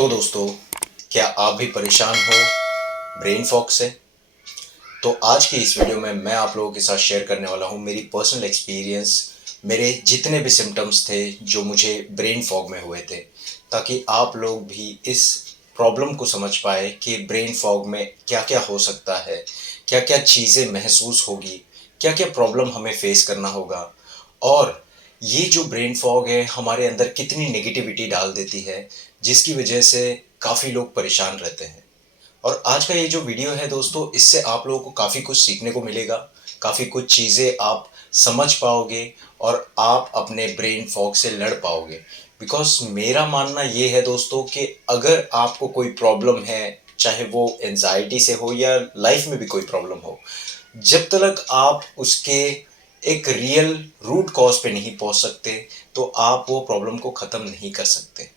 तो दोस्तों, क्या आप भी परेशान हो ब्रेन फॉग से? तो आज की इस वीडियो में मैं आप लोगों के साथ शेयर करने वाला हूँ मेरी पर्सनल एक्सपीरियंस, मेरे जितने भी सिम्टम्स थे जो मुझे ब्रेन फॉग में हुए थे, ताकि आप लोग भी इस प्रॉब्लम को समझ पाए कि ब्रेन फॉग में क्या क्या हो सकता है, क्या क्या चीज़ें महसूस होगी, क्या क्या प्रॉब्लम हमें फेस करना होगा, और ये जो ब्रेन फॉग है हमारे अंदर कितनी नेगेटिविटी डाल देती है, जिसकी वजह से काफ़ी लोग परेशान रहते हैं। और आज का ये जो वीडियो है दोस्तों, इससे आप लोगों को काफ़ी कुछ सीखने को मिलेगा, काफ़ी कुछ चीज़ें आप समझ पाओगे और आप अपने ब्रेन फॉग से लड़ पाओगे। बिकॉज मेरा मानना ये है दोस्तों कि अगर आपको कोई प्रॉब्लम है, चाहे वो एनजाइटी से हो या लाइफ में भी कोई प्रॉब्लम हो, जब तक आप उसके एक रियल रूट कॉज पे नहीं पहुंच सकते, तो आप वो प्रॉब्लम को ख़त्म नहीं कर सकते।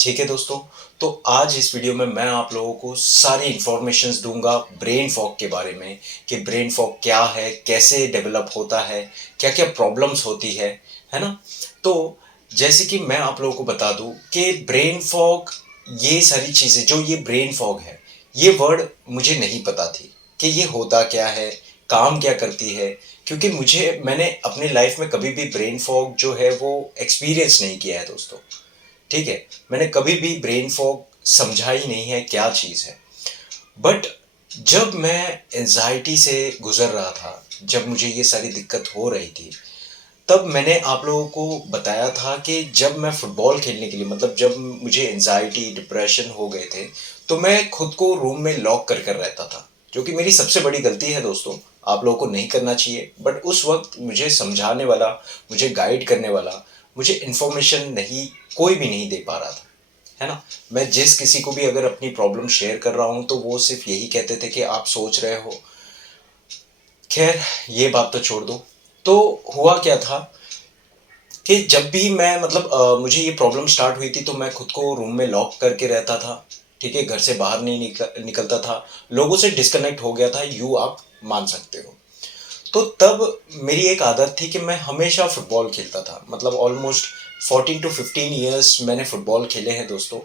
ठीक है दोस्तों, तो आज इस वीडियो में मैं आप लोगों को सारी इंफॉर्मेशंस दूंगा ब्रेन फॉग के बारे में, कि ब्रेन फॉग क्या है, कैसे डेवलप होता है, क्या क्या प्रॉब्लम्स होती है ना। तो जैसे कि मैं आप लोगों को बता दूं कि ब्रेन फॉग, ये सारी चीज़ें जो ये ब्रेन फॉग है, ये वर्ड मुझे नहीं पता थी कि ये होता क्या है, काम क्या करती है। क्योंकि मैंने अपनी लाइफ में कभी भी ब्रेन फॉग जो है वो एक्सपीरियंस नहीं किया है दोस्तों। ठीक है, मैंने कभी भी ब्रेन फॉग समझा ही नहीं है क्या चीज़ है। बट जब मैं एंजाइटी से गुजर रहा था, जब मुझे ये सारी दिक्कत हो रही थी, तब मैंने आप लोगों को बताया था कि जब मैं फुटबॉल खेलने के लिए, मतलब जब मुझे एंजाइटी डिप्रेशन हो गए थे, तो मैं खुद को रूम में लॉक कर कर रहता था, जो कि मेरी सबसे बड़ी गलती है दोस्तों। आप लोगों को नहीं करना चाहिए, बट उस वक्त मुझे समझाने वाला, मुझे गाइड करने वाला, मुझे इन्फॉर्मेशन नहीं, कोई भी नहीं दे पा रहा था, है ना। मैं जिस किसी को भी अगर अपनी प्रॉब्लम शेयर कर रहा हूँ, तो वो सिर्फ यही कहते थे कि आप सोच रहे हो। खैर, ये बात तो छोड़ दो। तो हुआ क्या था कि जब भी मैं, मतलब मुझे ये प्रॉब्लम स्टार्ट हुई थी, तो मैं खुद को रूम में लॉक करके रहता था। ठीक है, घर से बाहर नहीं निकलता था, लोगों से डिस्कनेक्ट हो गया था, यूँ आप मान सकते हो। तो तब मेरी एक आदत थी कि मैं हमेशा फुटबॉल खेलता था, मतलब ऑलमोस्ट 14 to 15 ईयर्स मैंने फुटबॉल खेले हैं दोस्तों।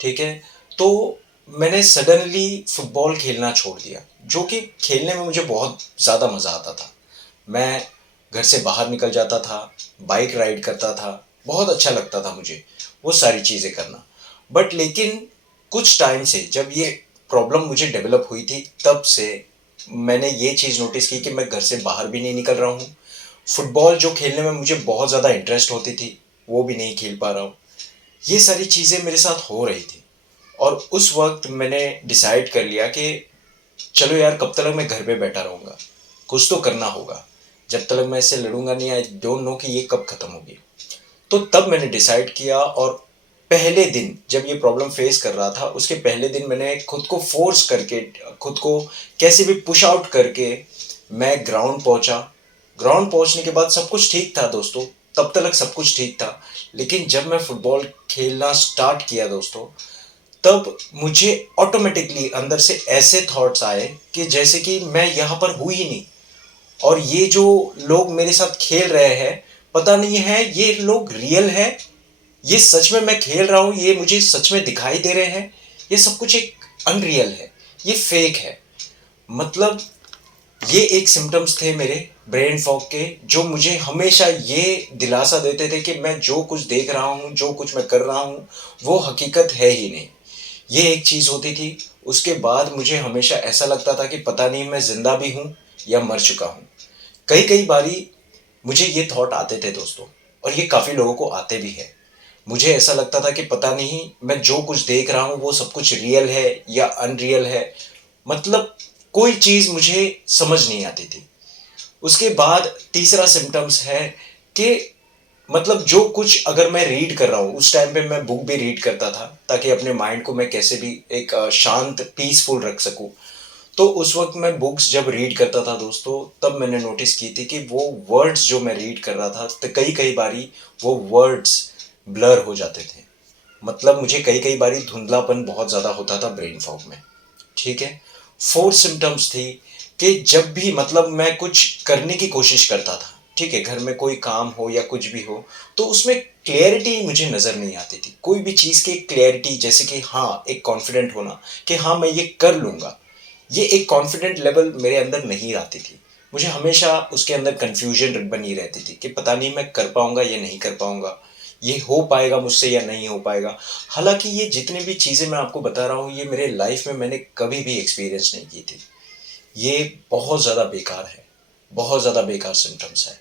ठीक है, तो मैंने सडनली फुटबॉल खेलना छोड़ दिया, जो कि खेलने में मुझे बहुत ज़्यादा मज़ा आता था। मैं घर से बाहर निकल जाता था, बाइक राइड करता था, बहुत अच्छा लगता था मुझे वो सारी चीज़ें करना। बट लेकिन कुछ टाइम से जब ये प्रॉब्लम मुझे डेवलप हुई थी, तब से मैंने ये चीज़ नोटिस की कि मैं घर से बाहर भी नहीं निकल रहा हूँ। फुटबॉल जो खेलने में मुझे बहुत ज़्यादा इंटरेस्ट होती थी, वो भी नहीं खेल पा रहा हूँ। ये सारी चीज़ें मेरे साथ हो रही थी। और उस वक्त मैंने डिसाइड कर लिया कि चलो यार, कब तक मैं घर पे बैठा रहूँगा, कुछ तो करना होगा। जब तक मैं इससे लड़ूंगा नहीं, आई डोंट नो कि ये कब ख़त्म होगी। तो तब मैंने डिसाइड किया, और पहले दिन जब ये प्रॉब्लम फेस कर रहा था, उसके पहले दिन मैंने खुद को फोर्स करके, खुद को कैसे भी पुश आउट करके मैं ग्राउंड पहुंचा। ग्राउंड पहुंचने के बाद सब कुछ ठीक था दोस्तों, तब तक सब कुछ ठीक था। लेकिन जब मैं फुटबॉल खेलना स्टार्ट किया दोस्तों, तब मुझे ऑटोमेटिकली अंदर से ऐसे थॉट्स आए कि जैसे कि मैं यहाँ पर हूँ ही नहीं, और ये जो लोग मेरे साथ खेल रहे हैं, पता नहीं है ये लोग रियल है, ये सच में मैं खेल रहा हूँ, ये मुझे सच में दिखाई दे रहे हैं, ये सब कुछ एक अनरियल है, ये फेक है। मतलब ये एक सिम्टम्स थे मेरे ब्रेन फॉग के, जो मुझे हमेशा ये दिलासा देते थे कि मैं जो कुछ देख रहा हूँ, जो कुछ मैं कर रहा हूँ, वो हकीकत है ही नहीं। ये एक चीज़ होती थी। उसके बाद मुझे हमेशा ऐसा लगता था कि पता नहीं मैं जिंदा भी हूँ या मर चुका हूँ। कई कई बारी मुझे ये थॉट आते थे दोस्तों, और ये काफ़ी लोगों को आते भी है। मुझे ऐसा लगता था कि पता नहीं मैं जो कुछ देख रहा हूँ वो सब कुछ रियल है या अनरियल है। मतलब कोई चीज़ मुझे समझ नहीं आती थी। उसके बाद तीसरा सिम्टम्स है कि, मतलब जो कुछ अगर मैं रीड कर रहा हूँ, उस टाइम पे मैं बुक भी रीड करता था, ताकि अपने माइंड को मैं कैसे भी एक शांत पीसफुल रख सकूँ। तो उस वक्त मैं बुक्स जब रीड करता था दोस्तों, तब मैंने नोटिस की थी कि वो वर्ड्स जो मैं रीड कर रहा था, तो कई कई बारी वो वर्ड्स ब्लर हो जाते थे। मतलब मुझे कई कई बारी धुंधलापन बहुत ज़्यादा होता था ब्रेन फॉग में। ठीक है, फोर सिम्टम्स थी कि जब भी, मतलब मैं कुछ करने की कोशिश करता था, ठीक है, घर में कोई काम हो या कुछ भी हो, तो उसमें क्लैरिटी मुझे नज़र नहीं आती थी। कोई भी चीज़ की क्लैरिटी, जैसे कि हाँ, एक कॉन्फिडेंट होना कि हाँ, मैं ये कर लूँगा, ये एक कॉन्फिडेंट लेवल मेरे अंदर नहीं आती थी। मुझे हमेशा उसके अंदर कन्फ्यूजन बनी रहती थी कि पता नहीं मैं कर पाऊँगा या नहीं कर पाऊँगा, ये हो पाएगा मुझसे या नहीं हो पाएगा। हालाँकि ये जितनी भी चीज़ें मैं आपको बता रहा हूँ, ये मेरे लाइफ़ में मैंने कभी भी एक्सपीरियंस नहीं की थी। ये बहुत ज़्यादा बेकार है, बहुत ज़्यादा बेकार सिम्पटम्स है।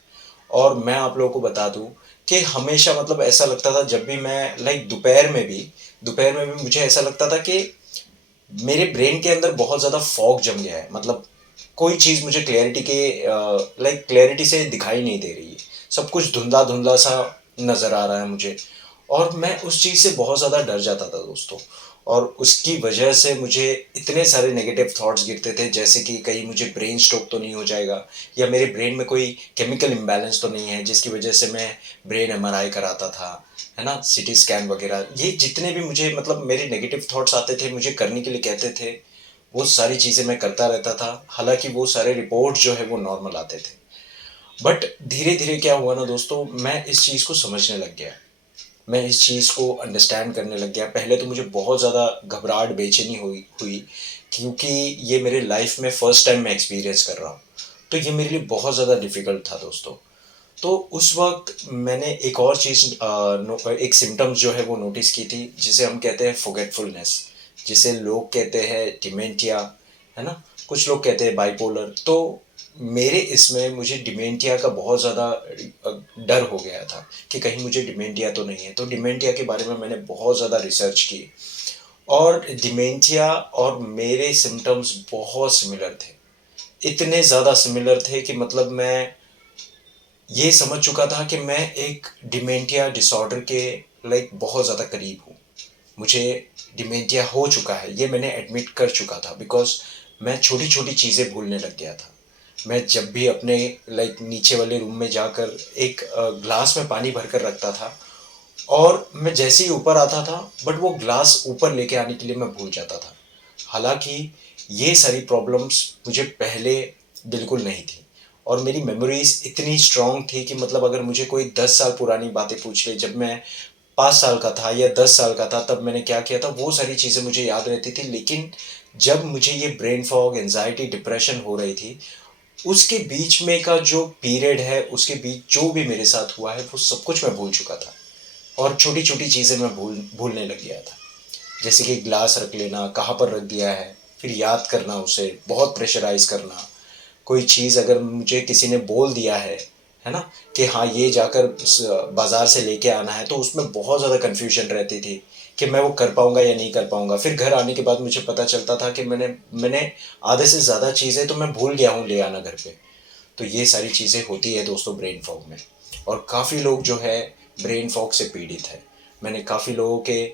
और मैं आप लोगों को बता दूँ कि हमेशा मतलब ऐसा लगता था, जब भी मैं लाइक दोपहर में भी मुझे ऐसा लगता था कि मेरे ब्रेन के अंदर बहुत ज़्यादा फॉग जम गया है। मतलब कोई चीज़ मुझे क्लैरिटी से दिखाई नहीं दे रही है। सब कुछ धुंधला-धुंधला सा नज़र आ रहा है मुझे, और मैं उस चीज़ से बहुत ज़्यादा डर जाता था दोस्तों। और उसकी वजह से मुझे इतने सारे नेगेटिव थॉट्स गिरते थे, जैसे कि कहीं मुझे ब्रेन स्ट्रोक तो नहीं हो जाएगा, या मेरे ब्रेन में कोई केमिकल इम्बैलेंस तो नहीं है जिसकी वजह से मैं ब्रेन एमआरआई कराता था, है ना? सीटी स्कैन वगैरह, ये जितने भी मुझे मतलब मेरे नेगेटिव थॉट्स आते थे, मुझे करने के लिए कहते थे, वो सारी चीज़ें मैं करता रहता था। हालाँकि वो सारे रिपोर्ट जो है वो नॉर्मल आते थे। बट धीरे-धीरे क्या हुआ ना दोस्तों, मैं इस चीज़ को समझने लग गया। मैं इस चीज़ को अंडरस्टैंड करने लग गया। पहले तो मुझे बहुत ज़्यादा घबराहट, बेचैनी हुई, क्योंकि ये मेरे लाइफ़ में फर्स्ट टाइम मैं एक्सपीरियंस कर रहा हूँ। तो ये मेरे लिए बहुत ज़्यादा डिफ़िकल्ट था दोस्तों। तो उस वक़्त मैंने एक और चीज़ एक सिम्पटम्स जो है वो नोटिस की थी, जिसे हम कहते हैं फ़ॉरगेटफुलनेस, जिसे लोग कहते हैं डिमेंटिया, है ना? कुछ लोग कहते हैं बाइपोलर। तो मेरे इसमें मुझे डिमेंटिया का बहुत ज़्यादा डर हो गया था कि कहीं मुझे डिमेंटिया तो नहीं है। तो डिमेंटिया के बारे में मैंने बहुत ज़्यादा रिसर्च की, और डिमेंटिया और मेरे सिम्पटम्स बहुत सिमिलर थे। इतने ज़्यादा सिमिलर थे कि मतलब मैं ये समझ चुका था कि मैं एक डिमेंटिया डिसऑर्डर के बहुत ज़्यादा करीब हूँ। मुझे डिमेंटिया हो चुका है, ये मैंने एडमिट कर चुका था, बिकॉज़ मैं छोटी-छोटी चीज़ें भूलने लग गया था। मैं जब भी अपने नीचे वाले रूम में जाकर एक ग्लास में पानी भर कर रखता था, और मैं जैसे ही ऊपर आता था, बट वो ग्लास ऊपर लेके आने के लिए मैं भूल जाता था। हालाँकि ये सारी प्रॉब्लम्स मुझे पहले बिल्कुल नहीं थी, और मेरी मेमोरीज़ इतनी स्ट्रॉन्ग थी कि मतलब अगर मुझे कोई 10 साल पुरानी बातें पूछ ले, जब मैं 5 साल का था या 10 साल का था, तब मैंने क्या किया था, वो सारी चीज़ें मुझे याद रहती थी। लेकिन जब मुझे ये ब्रेन फॉग, एंग्ज़ायटी, डिप्रेशन हो रही थी, उसके बीच में का जो पीरियड है, उसके बीच जो भी मेरे साथ हुआ है, वो सब कुछ मैं भूल चुका था, और छोटी-छोटी चीज़ें मैं भूलने लग गया था। जैसे कि ग्लास रख लेना, कहाँ पर रख दिया है, फिर याद करना उसे, बहुत प्रेशराइज़ करना। कोई चीज़ अगर मुझे किसी ने बोल दिया है ना? कि हाँ, ये जाकर बाज़ार से लेके आना है, तो उसमें बहुत ज़्यादा कन्फ्यूज़न रहती थी कि मैं वो कर पाऊँगा या नहीं कर पाऊँगा। फिर घर आने के बाद मुझे पता चलता था कि मैंने मैंने आधे से ज़्यादा चीज़ें तो मैं भूल गया हूँ ले आना घर पे। तो ये सारी चीज़ें होती है दोस्तों ब्रेन फॉग में, और काफ़ी लोग जो है ब्रेन फॉग से पीड़ित है। मैंने काफ़ी लोगों के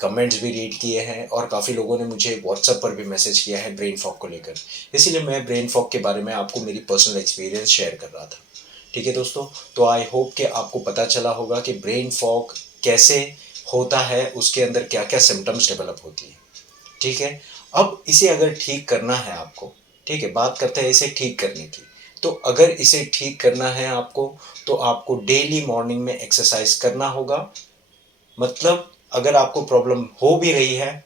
कमेंट्स भी रीड किए हैं, और काफ़ी लोगों ने मुझे व्हाट्सएप पर भी मैसेज किया है ब्रेन फॉग को लेकर। इसीलिए मैं ब्रेन फॉग के बारे में आपको मेरी पर्सनल एक्सपीरियंस शेयर कर रहा था। ठीक है दोस्तों, तो आई होप कि आपको पता चला होगा कि ब्रेन फॉग कैसे होता है, उसके अंदर क्या क्या सिम्टम्स डेवलप होती है। ठीक है? अब इसे अगर ठीक करना है आपको, ठीक है? बात करते हैं इसे ठीक करने की। तो अगर इसे ठीक करना है आपको, तो आपको डेली मॉर्निंग में एक्सरसाइज़ करना होगा। मतलब अगर आपको प्रॉब्लम हो भी रही है,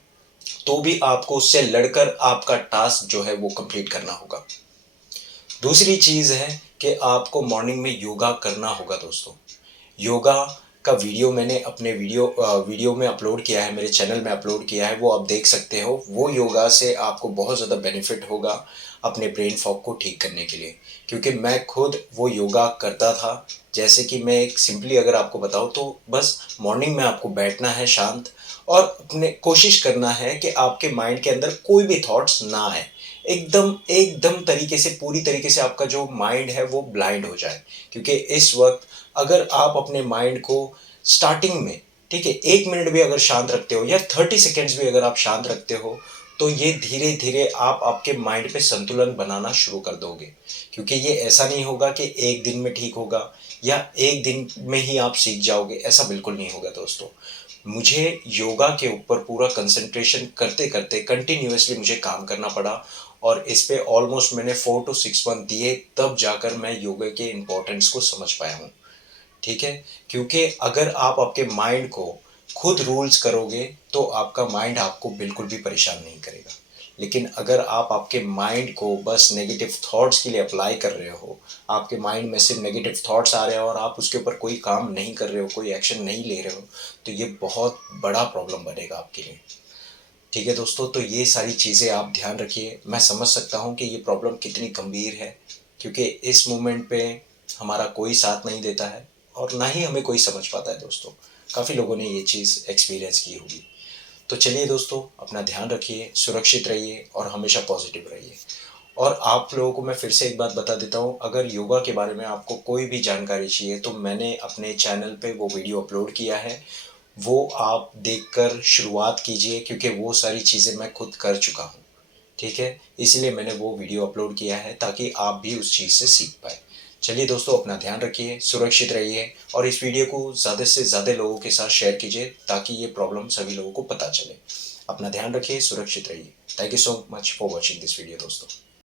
तो भी आपको उससे लड़कर आपका टास्क जो है वो कंप्लीट करना होगा। दूसरी चीज़ है कि आपको मॉर्निंग में योगा करना होगा दोस्तों। योगा का वीडियो मैंने अपने वीडियो में अपलोड किया है, मेरे चैनल में अपलोड किया है, वो आप देख सकते हो। वो योगा से आपको बहुत ज़्यादा बेनिफिट होगा अपने ब्रेन फॉग को ठीक करने के लिए, क्योंकि मैं खुद वो योगा करता था। जैसे कि मैं एक सिंपली अगर आपको बताऊँ, तो बस मॉर्निंग में आपको बैठना है शांत, और अपने कोशिश करना है कि आपके माइंड के अंदर कोई भी थॉट्स ना आए। एकदम एकदम तरीके से, पूरी तरीके से आपका जो माइंड है वो ब्लाइंड हो जाए, क्योंकि इस वक्त अगर आप अपने माइंड को स्टार्टिंग में, ठीक है, 1 मिनट भी अगर शांत रखते हो, या 30 सेकेंड्स भी अगर आप शांत रखते हो, तो ये धीरे धीरे आप आपके माइंड पे संतुलन बनाना शुरू कर दोगे। क्योंकि ये ऐसा नहीं होगा कि एक दिन में ठीक होगा, या एक दिन में ही आप सीख जाओगे, ऐसा बिल्कुल नहीं होगा दोस्तों। मुझे योगा के ऊपर पूरा कंसंट्रेशन करते करते कंटिन्यूअसली मुझे काम करना पड़ा, और इस पे ऑलमोस्ट मैंने 4 to 6 मंथ दिए, तब जाकर मैं योगा के इम्पोर्टेंस को समझ पाया हूँ। ठीक है? क्योंकि अगर आप आपके माइंड को खुद रूल्स करोगे तो आपका माइंड आपको बिल्कुल भी परेशान नहीं करेगा। लेकिन अगर आप आपके माइंड को बस नेगेटिव थॉट्स के लिए अप्लाई कर रहे हो, आपके माइंड में सिर्फ नेगेटिव थॉट्स आ रहे हैं और आप उसके ऊपर कोई काम नहीं कर रहे हो, कोई एक्शन नहीं ले रहे हो, तो ये बहुत बड़ा प्रॉब्लम बनेगा आपके लिए। ठीक है दोस्तों, तो ये सारी चीज़ें आप ध्यान रखिए। मैं समझ सकता हूँ कि ये प्रॉब्लम कितनी गंभीर है, क्योंकि इस मोमेंट पे हमारा कोई साथ नहीं देता है और ना ही हमें कोई समझ पाता है दोस्तों। काफ़ी लोगों ने ये चीज़ एक्सपीरियंस की होगी। तो चलिए दोस्तों, अपना ध्यान रखिए, सुरक्षित रहिए और हमेशा पॉजिटिव रहिए। और आप लोगों को मैं फिर से एक बात बता देता हूँ, अगर योगा के बारे में आपको कोई भी जानकारी चाहिए तो मैंने अपने चैनल पे वो वीडियो अपलोड किया है, वो आप देखकर शुरुआत कीजिए, क्योंकि वो सारी चीज़ें मैं खुद कर चुका हूँ। ठीक है? इसलिए मैंने वो वीडियो अपलोड किया है ताकि आप भी उस चीज़ से सीख पाएँ। चलिए दोस्तों, अपना ध्यान रखिए, सुरक्षित रहिए और इस वीडियो को ज़्यादा से ज़्यादा लोगों के साथ शेयर कीजिए ताकि ये प्रॉब्लम सभी लोगों को पता चले। अपना ध्यान रखिए, सुरक्षित रहिए। Thank you so much for watching this video दोस्तों।